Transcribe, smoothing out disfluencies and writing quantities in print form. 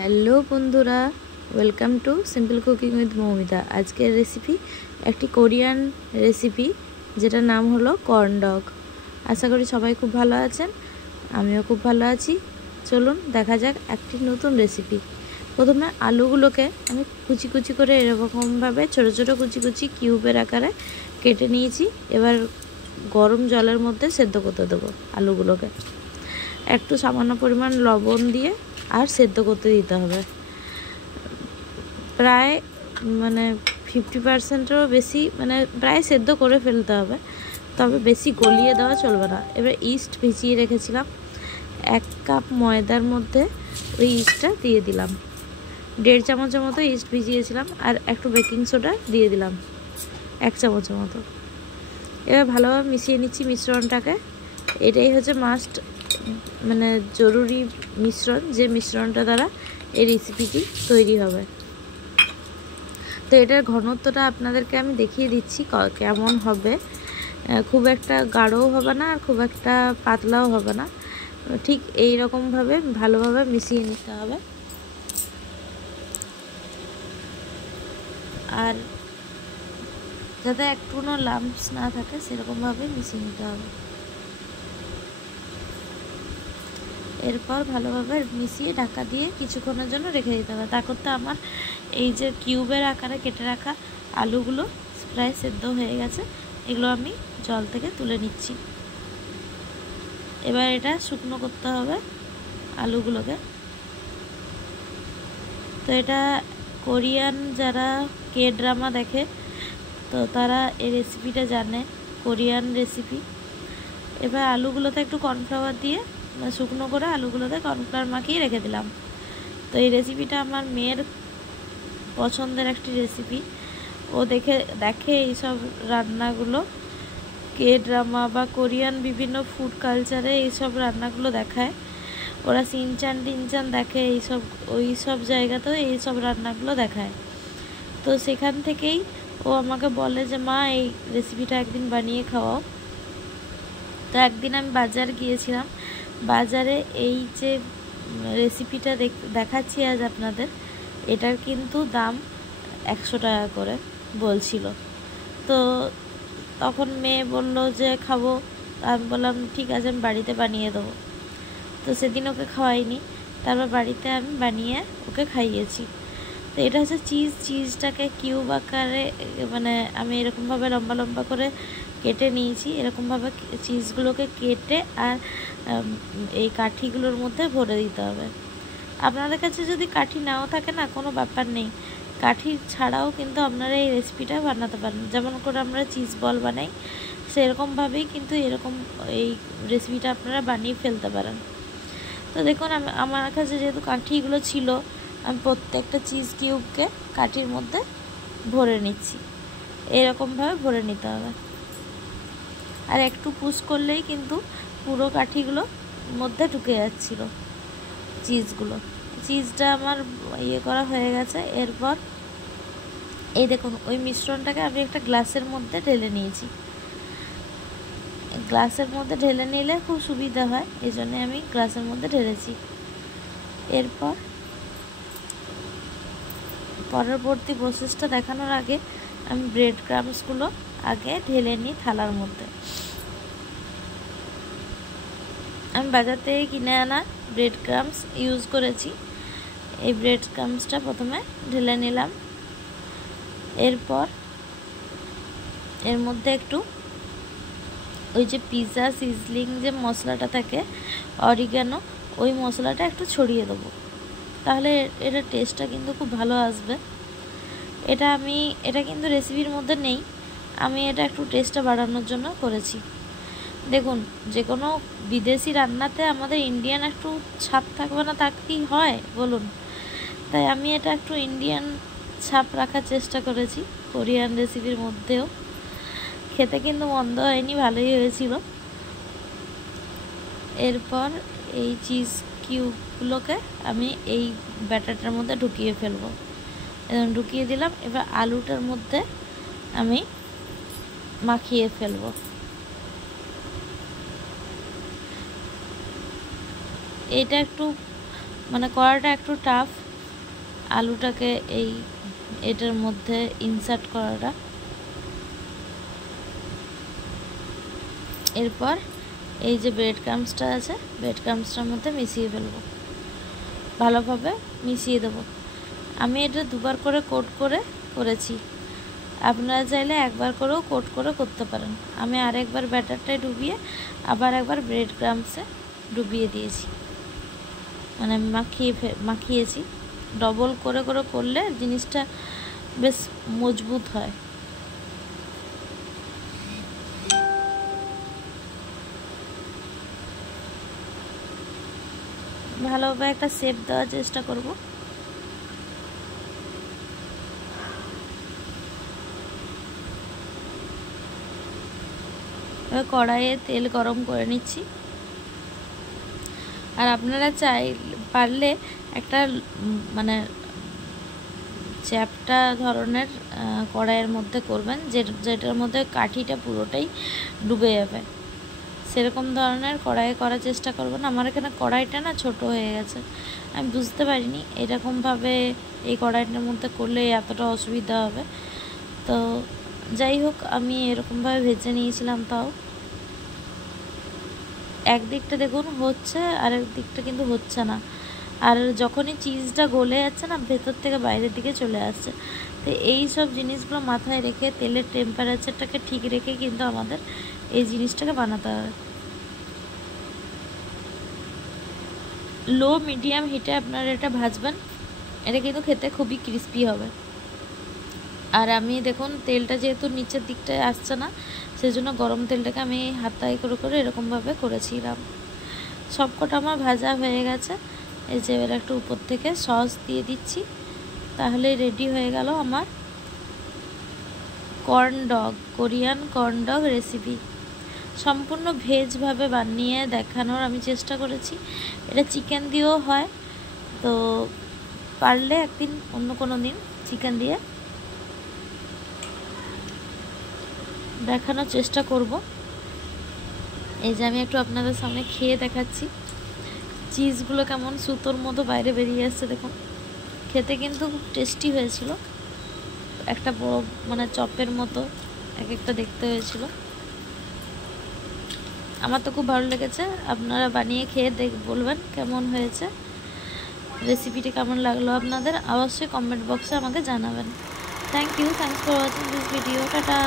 Hello বন্ধুরা, welcome to simple cooking with Moumita. আজকের recipe একটি কোরিয়ান রেসিপি, যেটার নাম হলো কর্ন ডগ। আশা করি সবাই খুব ভালো আছেন, আমিও খুব ভালো আছি। চলুন দেখা যাক একটি নতুন রেসিপি। প্রথমে আলুগুলোকে আমি কুচি কুচি করে এরকমভাবে ছোটো ছোটো কুচি কুচি কিউবের আকারে কেটে নিয়েছি। এবার গরম জলের মধ্যে সেদ্ধ করতে দেবো আলুগুলোকে। একটু সামান্য পরিমাণ লবণ দিয়ে আর সেদ্ধ করতে দিতে হবে। প্রায় 50%-এরও বেশি, প্রায় সেদ্ধ করে ফেলতে হবে, তবে বেশি গলিয়ে দেওয়া চলবে না। এবার ইস্ট ভিজিয়ে রেখেছিলাম, 1 কাপ ময়দার মধ্যে ওই ইস্টটা দিয়ে দিলাম। 1.5 চামচের মতো ইস্ট ভিজিয়েছিলাম, আর একটু বেকিং সোডা দিয়ে দিলাম 1 চামচের মতো। এবার ভালোভাবে মিশিয়ে নিচ্ছি মিশ্রণটাকে। এটাই হচ্ছে মাস্ট, জরুরি মিশ্রণ, যে মিশ্রণটা দ্বারা এই রেসিপিটি তৈরি হবে। তো এটার ঘনত্বটা আপনাদেরকে আমি দেখিয়ে দিচ্ছি কেমন হবে। খুব একটা গাঢ়ও হবে না, আর খুব একটা পাতলাও হবে না, ঠিক এই রকমভাবে ভালোভাবে মিশিয়ে নিতে হবে। আর যাতে একটুও লাম্পস না থাকে সেরকমভাবে মিশিয়ে নিতে হবে। এরপর ভালোভাবে মিশিয়ে ঢাকা দিয়ে কিছুক্ষণের জন্য রেখে দিতে হবে। তা করতে আমার এই যে কিউবের আকারে কেটে রাখা আলুগুলো প্রায় সেদ্ধ হয়ে গেছে। এগুলো আমি জল থেকে তুলে নিচ্ছি। এবার এটা শুকনো করতে হবে আলুগুলোকে। তো এটা কোরিয়ান যারা কে ড্রামা দেখে, তো তারা এই রেসিপিটা জানে, কোরিয়ান রেসিপি। এবার আলুগুলোতে একটু কর্নফ্লাওয়ার দিয়ে শুকনো করে আলুগুলোতে কর্নফ্লাওয়ার মাখিয়ে রেখে দিলাম। তো এই রেসিপিটা আমার মেয়ের পছন্দের একটি রেসিপি। ও দেখে এইসব রান্নাগুলো, কে ড্রামা বা কোরিয়ান বিভিন্ন ফুড কালচারে এইসব রান্নাগুলো দেখায়। ওরা সিনচান টিনচান দেখে, ওই সব জায়গাতেও এইসব রান্নাগুলো দেখায়। তো সেখান থেকেই ও আমাকে বলে যে মা, এই রেসিপিটা একদিন বানিয়ে খাওয়াও। তো একদিন আমি বাজার গিয়েছিলাম। বাজারে এই যে রেসিপিটা দেখাচ্ছি আজ আপনাদের, এটার কিন্তু দাম 100 টাকা করে বলছিল। তো তখন মেয়ে বলল যে খাবো। আমি বললাম ঠিক আছে, আমি বাড়িতে বানিয়ে দেবো। তো সেদিন ওকে খাওয়াইনি, তারপর বাড়িতে আমি বানিয়ে ওকে খাইয়েছি। তো এটা হচ্ছে চিজটাকে কিউব আকারে, আমি এরকমভাবে লম্বা লম্বা করে কেটে নিয়েছি। এরকমভাবে চিজগুলোকে কেটে আর এই কাঠিগুলোর মধ্যে ভরে দিতে হবে। আপনাদের কাছে যদি কাঠি নাও থাকে না, কোনো ব্যাপার নেই, কাঠি ছাড়াও কিন্তু আপনারা এই রেসিপিটা বানাতে পারেন। যেমন করে আমরা চিজ বল বানাই, সেরকমভাবেই কিন্তু এই রেসিপিটা আপনারা বানিয়ে ফেলতে পারেন। তো দেখুন, আমার কাছে যেহেতু কাঠিগুলো ছিল, আমি প্রত্যেকটা চিজ কিউবকে কাঠির মধ্যে ভরে নিচ্ছি। এরকমভাবে ভরে নিতে হবে। আর একটু পুশ করলেই কিন্তু পুরো কাঠিগুলো মধ্যে ঢুকে যাচ্ছিল চিজগুলো। চিজটা আমার করা হয়ে গেছে। এরপর এই দেখুন, ওই মিশ্রণটাকে আমি একটা গ্লাসের মধ্যে ঢেলে নিয়েছি। গ্লাসের মধ্যে ঢেলে নিলে খুব সুবিধা হয়, এই জন্য আমি গ্লাসের মধ্যে ঢেলেছি। এরপর পরবর্তী প্রসেসটা দেখানোর আগে আমি ব্রেড ক্রাম্বসগুলো আগে ঢেলে নিই থালার মধ্যে। আমি বাজার থেকে কিনে আনা ব্রেড ক্রাম্বস ইউজ করেছি। এই ব্রেড ক্রাম্বসটা প্রথমে ঢেলে নিলাম। এরপর এর মধ্যে একটু ওই যে পিৎজা সিজলিং যে মশলাটা থাকে, অরিগানো, ওই মশলাটা একটু ছড়িয়ে দেবো। তাহলে এটা টেস্টটা কিন্তু খুব ভালো আসবে। এটা কিন্তু রেসিপির মধ্যে নেই, আমি এটা একটু টেস্টটা বাড়ানোর জন্য করেছি। দেখুন, যে কোনো বিদেশি রান্নাতে আমাদের ইন্ডিয়ান একটু ছাপ থাকবে না, তা কি হয় বলুন? তাই আমি এটা একটু ইন্ডিয়ান ছাপ রাখার চেষ্টা করেছি কোরিয়ান রেসিপির মধ্যেও। খেতে কিন্তু মন্দ হয়নি, ভালোই হয়েছিল। এরপর এই চিজ কিউবগুলোকে আমি এই ব্যাটারটার মধ্যে ঢুকিয়ে ফেলবো। ঢুকিয়ে দিলাম। এবার আলুটার মধ্যে আমি মাখিয়ে ফেলবো। এটা একটু করাটা একটু টাফ, আলুটাকে এটার মধ্যে ইনসার্ট করাটা। এরপর এই যে ব্রেড ক্রাম্বসটা আছে, ব্রেড ক্রাম্বসটার মধ্যে মিশিয়ে ফেলবো, ভালোভাবে মিশিয়ে দেবো। আমি এটা দুবার করে কোট করেছি, আপনারা চাইলে একবার করেও কোট করে করতে পারেন। আমি আরেকবার ব্যাটারটায় ডুবিয়ে আবার একবার ব্রেড ক্রাম্বসে ডুবিয়ে দিয়েছি, মানে মাখিয়েছি। ডবল করে করলে জিনিসটা বেশ মজবুত হয়। ভালোভাবে একটা শেপ দেওয়ার চেষ্টা করব। কড়াইয়ে তেল গরম করে নিচ্ছি। আর আপনারা পারলে একটা মানে চ্যাপ্টা ধরনের কড়াইয়ের মধ্যে করবেন, যেটার মধ্যে কাঠিটা পুরোটাই ডুবে যাবে, সেরকম ধরনের কড়াইয়ে করার চেষ্টা করবেন। আমার এখানে কড়াইটা না ছোট হয়ে গেছে, আমি বুঝতে পারিনি এরকমভাবে এই কড়াইটার মধ্যে করলে এতটা অসুবিধা হবে। তো যাই হোক, আমি এরকমভাবে ভেজে নিয়েছিলাম। তাও একদিকটা দেখুন হচ্ছে, আর একদিকটা কিন্তু হচ্ছে না। আর যখনই চিজটা গলে যাচ্ছে না, ভেতর থেকে বাইরের দিকে চলে আসছে। তো এই সব জিনিসগুলো মাথায় রেখে, তেলের টেম্পারেচারটাকে ঠিক রেখে কিন্তু আমাদের এই জিনিসটাকে বানাতে হবে। লো মিডিয়াম হিটে আপনারা এটা ভাজবেন, এটা কিন্তু খেতে খুবই ক্রিস্পি হবে। আর আমি দেখুন তেলটা যেহেতু নিচের দিকটায় আসছে না, সেজন্য গরম তেলটাকে আমি হাতায় করে এরকমভাবে করেছিলাম। সবকটা আমার ভাজা হয়ে গেছে। এই যে এবার একটু উপর থেকে সস দিয়ে দিচ্ছি, তাহলে রেডি হয়ে গেল আমার কোরিয়ান কর্ন ডগ রেসিপি। সম্পূর্ণ ভেজভাবে বানিয়ে দেখানোর আমি চেষ্টা করেছি। এটা চিকেন দিয়েও হয়, তো পারলে একদিন অন্য কোনো দিন চিকেন দিয়ে দেখানোর চেষ্টা করব। এই যে আমি একটু আপনাদের সামনে খেয়ে দেখাচ্ছি, চিজগুলো কেমন সুতোর মতো বাইরে বেরিয়ে আসছে দেখুন। খেতে কিন্তু খুব টেস্টি হয়েছিল, একটা বড় মানে চপের মতো এক একটা দেখতে হয়েছিল। আমার তো খুব ভালো লেগেছে। আপনারা বানিয়ে খেয়ে বলবেন কেমন হয়েছে, রেসিপিটি কেমন লাগলো আপনাদের, অবশ্যই কমেন্ট বক্সে আমাকে জানাবেন। Thanks for watching this video. Tata.